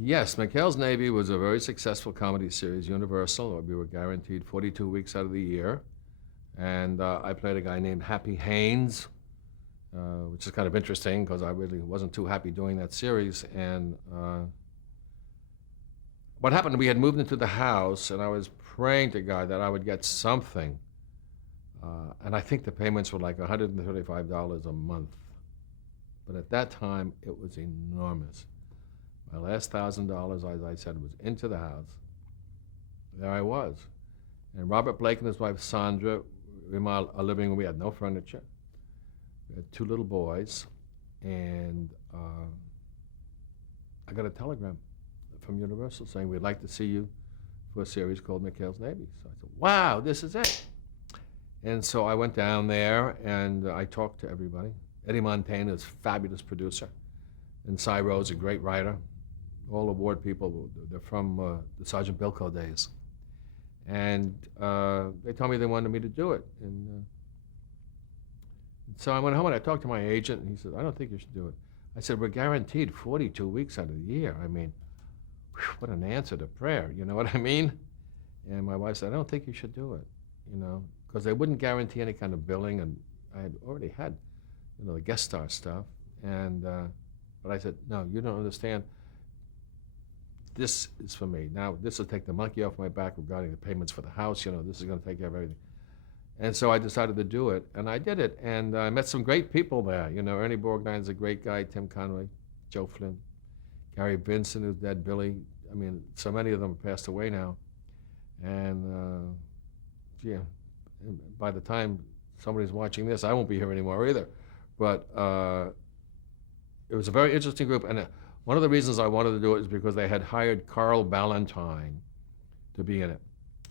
Yes, McHale's Navy was a very successful comedy series, Universal. We were guaranteed 42 weeks out of the year. And I played a guy named Happy Haynes, which is kind of interesting because I really wasn't too happy doing that series. And what happened, we had moved into the house, and I was praying to God that I would get something. And I think the payments were like $135 a month. But at that time, it was enormous. My last $1,000, as I said, was into the house. There I was. And Robert Blake and his wife, Sandra, in our living room, we had no furniture. We had two little boys. And I got a telegram from Universal saying, we'd like to see you for a series called McHale's Navy. So I said, wow, this is it. And so I went down there, and I talked to everybody. Eddie Montana is a fabulous producer. And Cy Rose, a great writer. All award people, they're from the Sergeant Bilko days. And they told me they wanted me to do it. And so I went home and I talked to my agent, and he said, I don't think you should do it. I said, we're guaranteed 42 weeks out of the year. I mean, whew, what an answer to prayer, you know what I mean? And my wife said, I don't think you should do it, you know, because they wouldn't guarantee any kind of billing, and I had already had, you know, the guest star stuff. And but I said, no, you don't understand. This is for me. Now, this will take the monkey off my back regarding the payments for the house. You know, this is going to take care of everything. And so I decided to do it, and I did it. And I met some great people there. You know, Ernie Borgnine's a great guy, Tim Conway, Joe Flynn, Gary Vincent, who's dead, Billy. I mean, so many of them passed away now. And, yeah, by the time somebody's watching this, I won't be here anymore either. But it was a very interesting group. And one of the reasons I wanted to do it is because they had hired Carl Ballantine to be in it.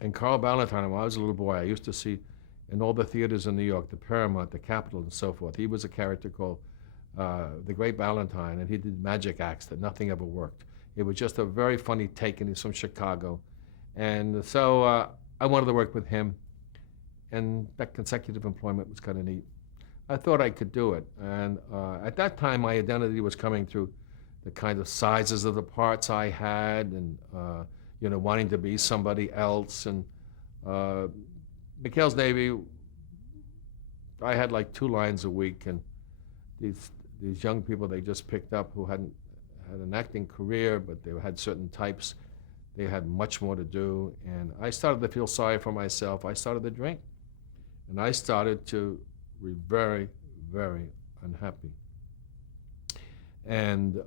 And Carl Ballantine, when I was a little boy, I used to see in all the theaters in New York, the Paramount, the Capitol, and so forth. He was a character called the Great Ballantine, and he did magic acts that nothing ever worked. It was just a very funny take, and he's from Chicago. And so I wanted to work with him, and that consecutive employment was kind of neat. I thought I could do it. And at that time, my identity was coming through the kind of sizes of the parts I had, and you know, wanting to be somebody else. And McHale's Navy, I had like 2 lines a week, and these young people they just picked up who hadn't had an acting career, but they had certain types. They had much more to do, and I started to feel sorry for myself. I started to drink, and I started to be very, very unhappy. And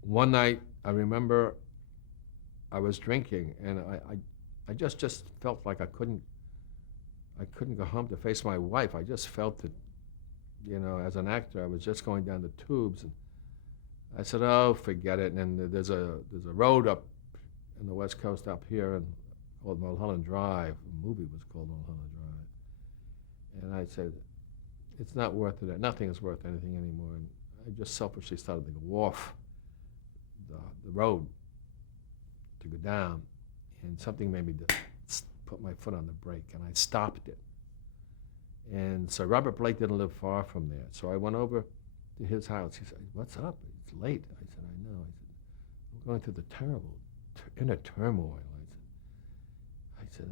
one night, I remember I was drinking, and I just felt like I couldn't go home to face my wife. I just felt that, you know, as an actor, I was just going down the tubes. And I said, oh, forget it. And there's a road up in the West Coast up here called Mulholland Drive. The movie was called Mulholland Drive. And I said, it's not worth it. Nothing is worth anything anymore. And I just selfishly started to go off the road to go down. And something made me put my foot on the brake, and I stopped it. And so Robert Blake didn't live far from there. So I went over to his house. He said, what's up? It's late. I said, I know. I said, I'm going through the terrible inner turmoil. I said,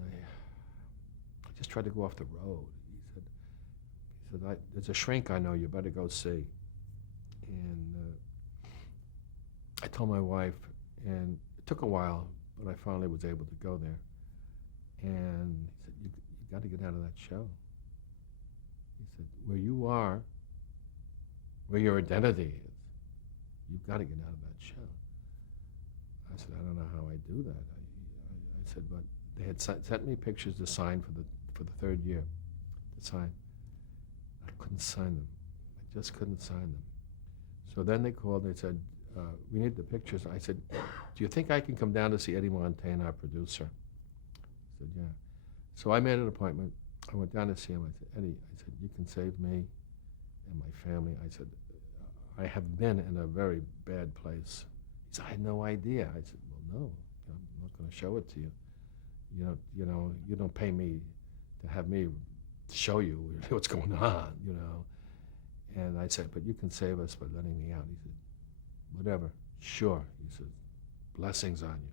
I just tried to go off the road. He said, there's a shrink I know, you better go see. And I told my wife, and it took a while, but I finally was able to go there. And he said, you got to get out of that show. He said, where you are, where your identity is, you've got to get out of that show. I said, I don't know how I do that. I said, but they had sent me pictures to sign for the 3rd year, to sign. I couldn't sign them. I just couldn't sign them. So then they called, they said, we need the pictures. I said, do you think I can come down to see Eddie Montana, our producer? He said, yeah. So I made an appointment. I went down to see him. I said, Eddie, I said, you can save me and my family. I said, I have been in a very bad place. He said, I had no idea. I said, well, no, I'm not going to show it to you. You don't pay me to have me show you what's going on, you know. And I said, but you can save us by letting me out. He said, whatever, Sure, he said, blessings on you.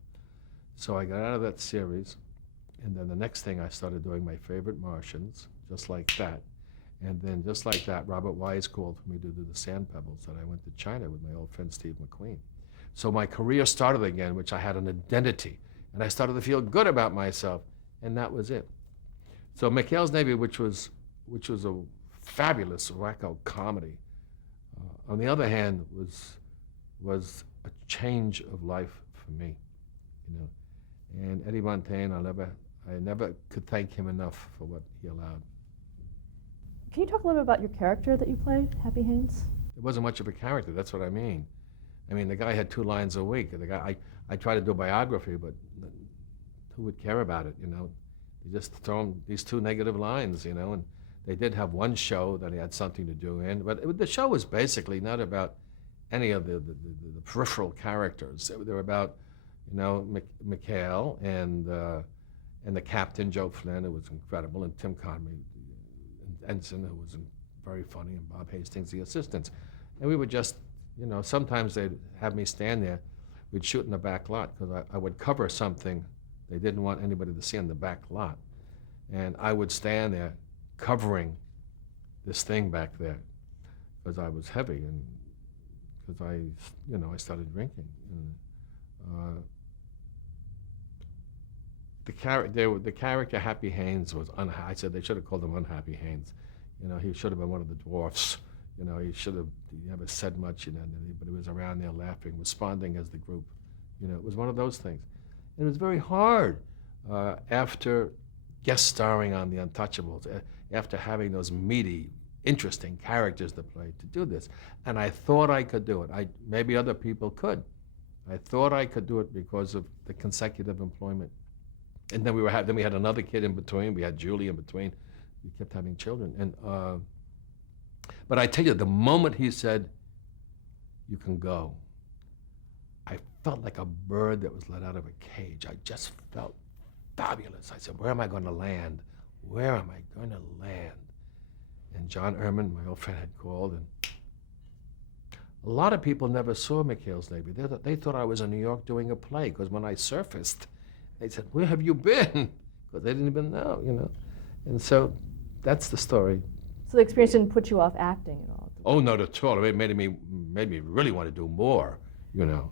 So I got out of that series, and then the next thing I started doing my favorite Martians, just like that. And then just like that, Robert Wise called for me to do the Sand Pebbles, and I went to China with my old friend Steve McQueen. So my career started again, which I had an identity, and I started to feel good about myself, and that was it. So McHale's Navy, which was a fabulous wacko comedy, on the other hand, was a change of life for me, you know. And Eddie Montaigne, I never could thank him enough for what he allowed. Can you talk a little bit about your character that you played, Happy Haynes? It wasn't much of a character, that's what I mean. I mean, the guy had 2 lines a week. The guy, I tried to do a biography, but who would care about it, you know? They just throw him these 2 negative lines, you know, and they did have one show that he had something to do in, but the show was basically not about any of the peripheral characters. They were about, you know, McHale and the captain, Joe Flynn, who was incredible, and Tim Conway, ensign, who was very funny, and Bob Hastings, the assistants. And we would just, you know, sometimes they'd have me stand there. We'd shoot in the back lot, because I would cover something they didn't want anybody to see in the back lot. And I would stand there covering this thing back there, because I was heavy, and because I started drinking. And, the character Happy Haynes was I said they should have called him Unhappy Haynes. You know, he should have been one of the dwarfs. You know, he never said much, you know, but he was around there laughing, responding as the group. You know, it was one of those things. And it was very hard after guest starring on The Untouchables, after having those meaty, interesting characters to play, to do this. And I thought I could do it. Maybe other people could. I thought I could do it because of the consecutive employment. And then we had another kid in between. We had Julie in between. We kept having children. And but I tell you, the moment he said, "You can go," I felt like a bird that was let out of a cage. I just felt fabulous. I said, "Where am I going to land? Where am I going to land?" And John Ehrman, my old friend, had called, and a lot of people never saw McHale's Navy. They thought I was in New York doing a play, because when I surfaced, they said, "Where have you been?" Because they didn't even know, you know. And so that's the story. So the experience didn't put you off acting at all? Oh, not at all. It made me really want to do more, you know.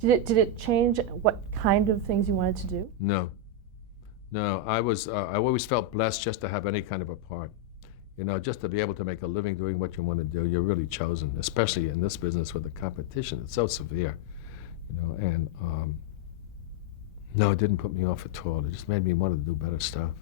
Did it change what kind of things you wanted to do? No. I always felt blessed just to have any kind of a part. You know, just to be able to make a living doing what you want to do. You're really chosen, especially in this business with the competition. It's so severe, you know. And no, it didn't put me off at all. It just made me want to do better stuff.